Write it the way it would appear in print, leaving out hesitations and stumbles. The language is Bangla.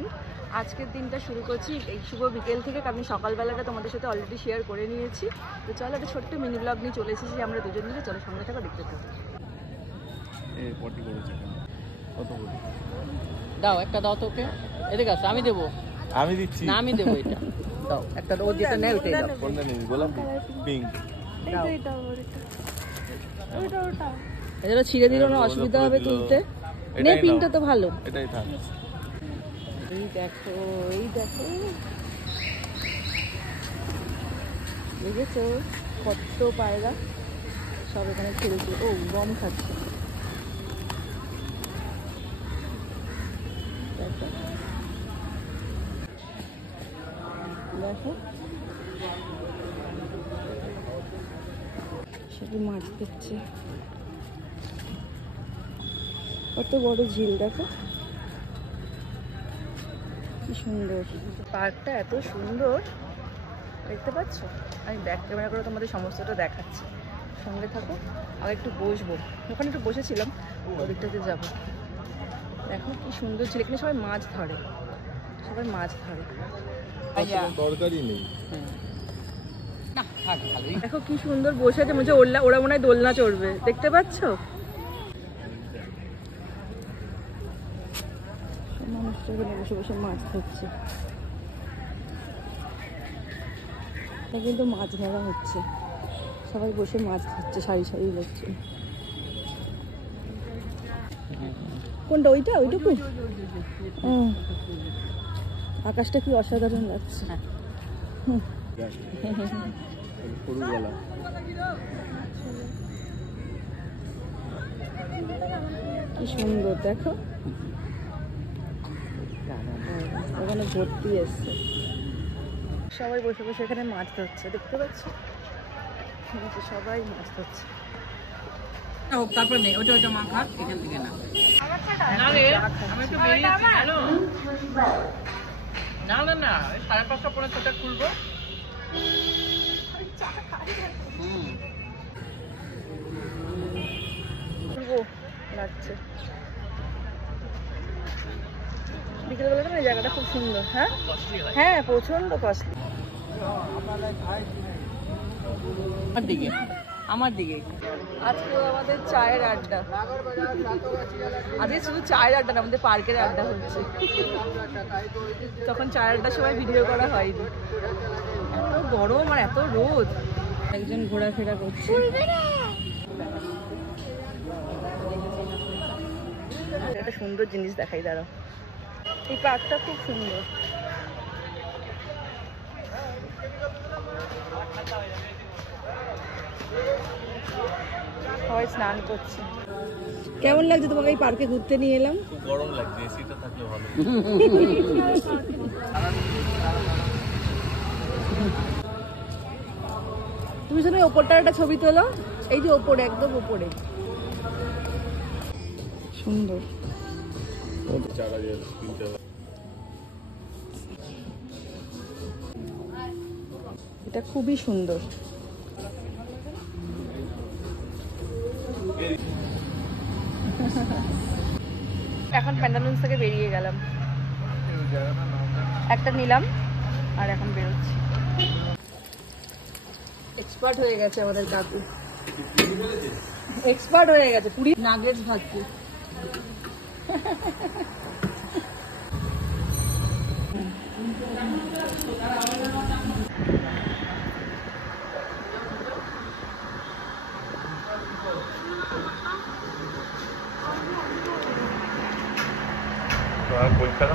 ফ্রেন্ড। আজকের দিনটা শুরু করছি এই শুভ বিকেল থেকে, কারণ সকালবেলাটা তোমাদের সাথে অলরেডি শেয়ার করে নিয়েছি। তো চলো একটা ছোট্ট মিনি ব্লগ নিয়ে চলে এসেছি আমরা দুজন মিলে। চলো সঙ্গে থাকো, দেখতে থাকো। দাও একটা, দাও তোকে, এদিকে আসো, আমি দেবো। আমি দিচ্ছি না আমি দেবো, এটা দাও একটা, ও যেটা নেয় ওইটাই দাও। কোনটা নিবি? গোলাপি, পিঙ্ক? এটা ছিঁড়ে দিল না, অসুবিধা হবে তুলতে। নে, পিঙ্কটা তো ভালো। এটাই থাক। এই দেখো, এই দেখো, দেখেছো কত পায়রা সব এখানে খেলছে। ও গম খাচ্ছে। দেখো দেখো সব মাছ দেখছে। কত বড় ঝিল, দেখো কি সুন্দর। পার্কটা এত সুন্দর, দেখতে পাচ্ছ? আমি ব্যাক ক্যামেরা করে তোমাদের সমস্তটা দেখাচ্ছি, সঙ্গে থাকো। আর একটু বসবো, ওখানে একটু বসেছিলাম, ওদিকটাতে যাবো। দেখো কি সুন্দর ছিল, এখানে সবাই মাছ ধরে, সবাই মাছ ধরে। দরকারই নেই। দেখো কি সুন্দর বসে আছে, মনে হচ্ছে ওরা মনে হয় দোলনা চড়বে, দেখতে পাচ্ছ? মানুষটা এখানে বসে বসে মাছ ধরছে। এটা কিন্তু মাছ ধরা হচ্ছে, সবাই বসে মাছ ধরছে, সারি সারি হচ্ছে। কোনটা? ওইটা? ওইটুকু? আকাশটা কি অসাধারণ লাগছে। কি সুন্দর, দেখো ওখানে ভর্তি এসছে, সবাই বসে বসে এখানে মাছ ধরছে, দেখতে পাচ্ছ? সবাই মাছ ধরছে। তারপর নেই, ওটা ওটা মা খাক, এখান থেকে না। আমি একটু বেরিয়েছি, হ্যালো। না না না, 5:30 পরে সেটা খুলবো। লাগছে বিকেলবেলাটা না, এই জায়গাটা খুব সুন্দর। হ্যাঁ হ্যাঁ, প্রচন্ড কস্টলি। আমার দিকে, আমার দিকে। আজকে আমাদের চায়ের আড্ডা, আজকে শুধু চায়ের আড্ডা না, আমাদের পার্কের আড্ডা হচ্ছে। তখন চায়ের আড্ডার সময় ভিডিও করা হয়নি, এত গরম আর এত রোদ। একজন ঘোরাফেরা করছে। একটা সুন্দর জিনিস দেখাই, দাঁড়াও। এই পার্কটা খুব সুন্দর। সবাই স্নান করছে। কেমন লাগছে তোমাকে এই পার্কে ঘুরতে নিয়ে এলাম? খুব গরম লাগছে, এসিটা থাকলে ভালো। তুমি শুনে ওপরটার একটা ছবি তোলো, এই যে ওপরে, একদম ওপরে সুন্দর। এটা খুবই সুন্দর। এখন প্যান্টালুন্স থেকে বেরিয়ে গেলাম, একটা নিলাম আর এখন বেরোচ্ছি। এক্সপার্ট হয়ে গেছে আমাদের কাকু, এক্সপার্ট হয়ে গেছে, পুরি নাগেটস ভাজছে। পরীক্ষা